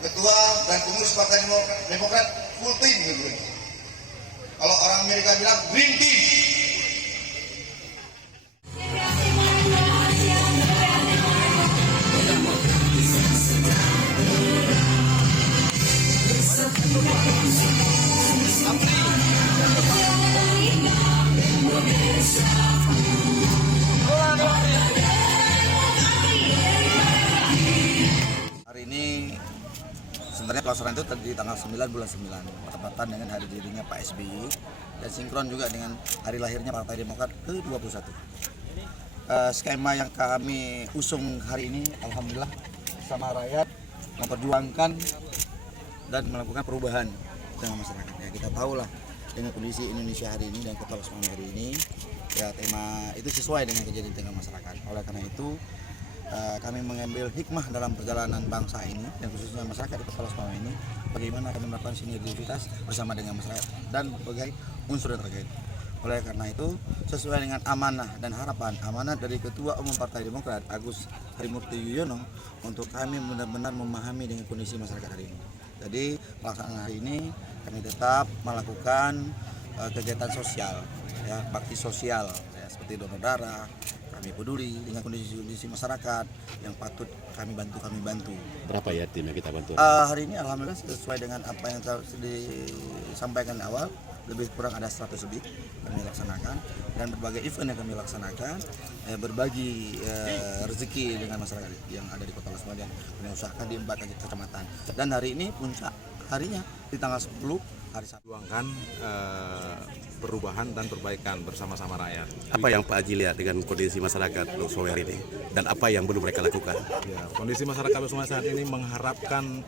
ketua dan pengurus Partai Demokrat full team gitu. Kalau orang Amerika bilang green team. Hari ini sebenarnya pelaksanaan itu di tanggal 9 bulan 9 bertepatan dengan hari dirinya Pak SBY dan sinkron juga dengan hari lahirnya Partai Demokrat ke-21. Skema yang kami usung hari ini alhamdulillah sama rakyat memperjuangkan dan melakukan perubahan dengan masyarakat. Ya, kita tahulah dengan kondisi Indonesia hari ini dan Kota Los Mame hari ini, ya tema itu sesuai dengan kejadian tengah masyarakat. Oleh karena itu kami mengambil hikmah dalam perjalanan bangsa ini dan khususnya masyarakat di Kota Los Mame ini, bagaimana kami melakukan sinergitas bersama dengan masyarakat dan berbagai unsur yang terkait. Oleh karena itu, sesuai dengan amanah dan harapan amanat dari Ketua Umum Partai Demokrat Agus Harimurti Yudhoyono untuk kami benar-benar memahami dengan kondisi masyarakat hari ini. Jadi pelaksanaan hari ini kami tetap melakukan kegiatan sosial, ya, bakti sosial, ya, seperti donor darah. Kami peduli dengan kondisi masyarakat yang patut kami bantu. Berapa ya tim yang kita bantu? Hari ini alhamdulillah sesuai dengan apa yang disampaikan awal, lebih kurang ada 100 lebih kami laksanakan dan berbagai event yang kami laksanakan, berbagi rezeki dengan masyarakat yang ada di Kota Los Mame dan kami usahakan di 4 kecamatan. Dan hari ini puncak harinya di tanggal 10 hari Sabtu. Perjuangkan perubahan dan perbaikan bersama-sama rakyat. Apa yang Pak Haji lihat dengan kondisi masyarakat Los Mame hari ini dan apa yang belum mereka lakukan? Ya, kondisi masyarakat Los Mame saat ini mengharapkan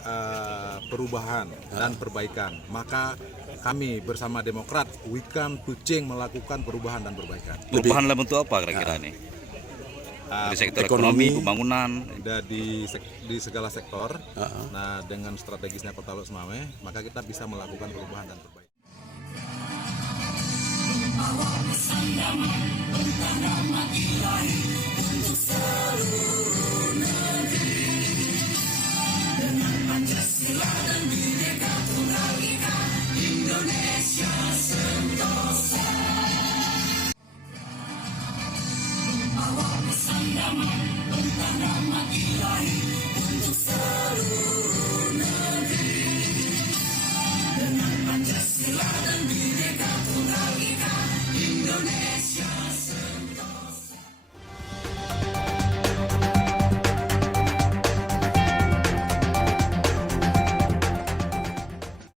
perubahan dan perbaikan. Maka kami bersama Demokrat, we come to change, melakukan perubahan dan perbaikan. Perubahan dalam bentuk apa kira-kira nih? Dari sektor ekonomi, pembangunan, di segala sektor. Nah, dengan strategisnya Kota Los Mame, maka kita bisa melakukan perubahan dan perbaikan. Untuk